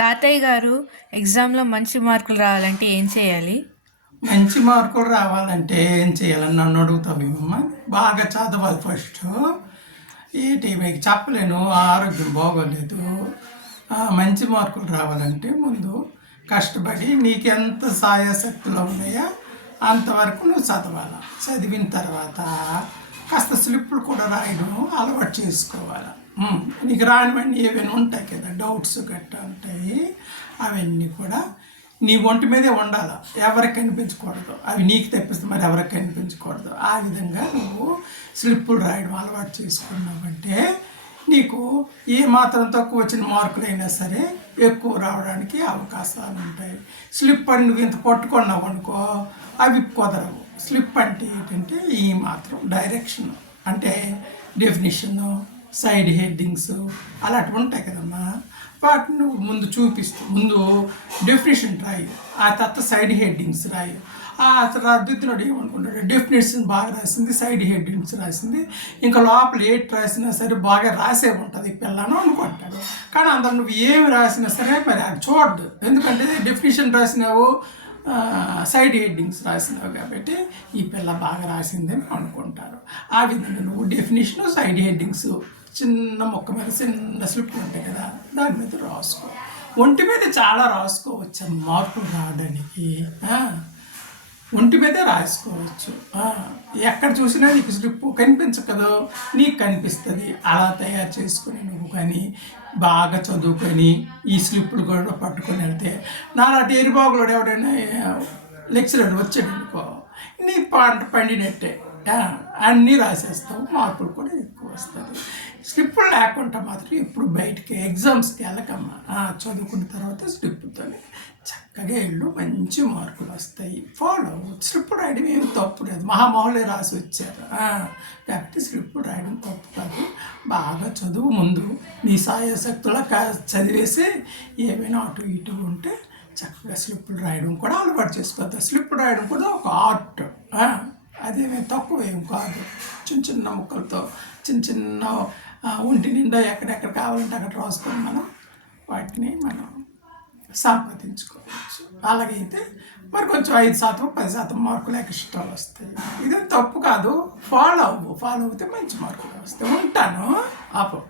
తాతయ్య గారు ఎగ్జామ్లో మంచి మార్కులు రావాలంటే ఏం చేయాలి? మంచి మార్కులు రావాలంటే ఏం చేయాలని నన్ను అడుగుతావేమమ్మా. బాగా చదవాలి ఫస్ట్. ఏంటి మీకు చెప్పలేను, ఆరోగ్యం బాగోలేదు. మంచి మార్కులు రావాలంటే ముందు కష్టపడి నీకెంత సాయశక్తులు ఉన్నాయో అంతవరకు నువ్వు చదవాలి. చదివిన తర్వాత కాస్త స్లిప్పులు కూడా రాయడం అలవాటు చేసుకోవాలి. నీకు రానివన్నీ ఏవైనా ఉంటాయి కదా, డౌట్స్ గట్టా ఉంటాయి. అవన్నీ కూడా నీ ఒంటి మీదే ఉండాలి, ఎవరికి కనిపించకూడదు. అవి నీకు తెప్పిస్తే మరి ఎవరికి కనిపించకూడదు. ఆ విధంగా నువ్వు స్లిప్పులు రాయడం అలవాటు చేసుకున్నావంటే నీకు ఏ మాత్రం తక్కువ వచ్చిన మార్కులైనా సరే ఎక్కువ రావడానికి అవకాశాలు ఉంటాయి. స్లిప్ అని నువ్వు ఇంత పట్టుకున్నావు అనుకో, అవి కుదరవు. స్లిప్ అంటే ఏంటంటే ఈ మాత్రం డైరెక్షన్, అంటే డెఫినిషను, సైడ్ హెడ్డింగ్స్ అలాంటివి ఉంటాయి కదమ్మా. వాటిని నువ్వు ముందు చూపిస్తూ ముందు డెఫినేషన్ రాయి, ఆ తర్వాత సైడ్ హెడ్డింగ్స్ రాయి. ఆ తర్వాత దిద్దునోడు ఏమనుకుంటాడు, డెఫినేషన్ బాగా రాసింది, సైడ్ హెడ్డింగ్స్ రాసింది, ఇంకా లోపల ఏటి రాసినా సరే బాగా రాసే ఉంటుంది ఈ పిల్లను అనుకుంటాడు. కానీ అందరు నువ్వు ఏమి రాసినా సరే మరి అది చూడదు. ఎందుకంటే డెఫినేషన్ రాసినావు, సైడ్ హెడ్డింగ్స్ రాసినావు కాబట్టి ఈ పిల్ల బాగా రాసిందని అనుకుంటారు. ఆ విధంగా నువ్వు డెఫినేషన్, సైడ్ హెడ్డింగ్స్ చిన్న మొక్క మీద చిన్న స్లిప్లు ఉంటాయి కదా, దాని మీద రాసుకో. ఒంటి మీద చాలా రాసుకోవచ్చు మార్కులు రావడానికి. ఒంటి మీదే రాసుకోవచ్చు. ఎక్కడ చూసినా నీకు స్లిప్పు కనిపించకదో, నీకు కనిపిస్తుంది. అలా తయారు చేసుకుని నువ్వు కానీ బాగా చదువుకొని ఈ స్లిప్పులు కూడా పట్టుకొని వెళ్తే, నాలాంటి ఎరిబాగులోడు ఎవడైనా లెక్చరర్ వచ్చాడు అనుకో, నీ పంట పండినట్టే. అన్నీ రాసేస్తావు, మార్కులు కూడా ఎక్కువ వస్తుంది. స్లిప్పులు లేకుండా మాత్రం ఎప్పుడు బయటికి ఎగ్జామ్స్కి వెళ్ళకమ్మా. చదువుకున్న తర్వాత స్లిప్పుతో చక్కగా వెళ్ళు, మంచి మార్కులు వస్తాయి. ఫాలో స్లిప్ రాయడం ఏమి తప్పు లేదు, మహామహులే రాసి వచ్చారు కాబట్టి స్లిప్ రాయడం తప్పు కాదు. బాగా చదువు, ముందు నీ సాయశక్తులా చదివేసి ఏమైనా అటు ఇటు ఉంటే చక్కగా స్లిప్పులు రాయడం కూడా అలవాటు చేసుకోవద్దు. స్లిప్ రాయడం కూడా ఒక ఆర్ట్, అదేమీ తక్కువ ఏం కాదు. చిన్న చిన్న ముక్కలతో చిన్న చిన్న ఒంటి నిండా ఎక్కడెక్కడ కావాలంటే అక్కడ రాసుకొని వాటిని మనం సంపాదించుకోవచ్చు. అలాగైతే మరి కొంచెం 5%, 10% మార్కులు ఎక్స్ట్రాలు వస్తాయి. ఇదేం తప్పు కాదు. ఫాలో అవుతే మంచి మార్కులు వస్తాయి. ఉంటాను. ఆపో.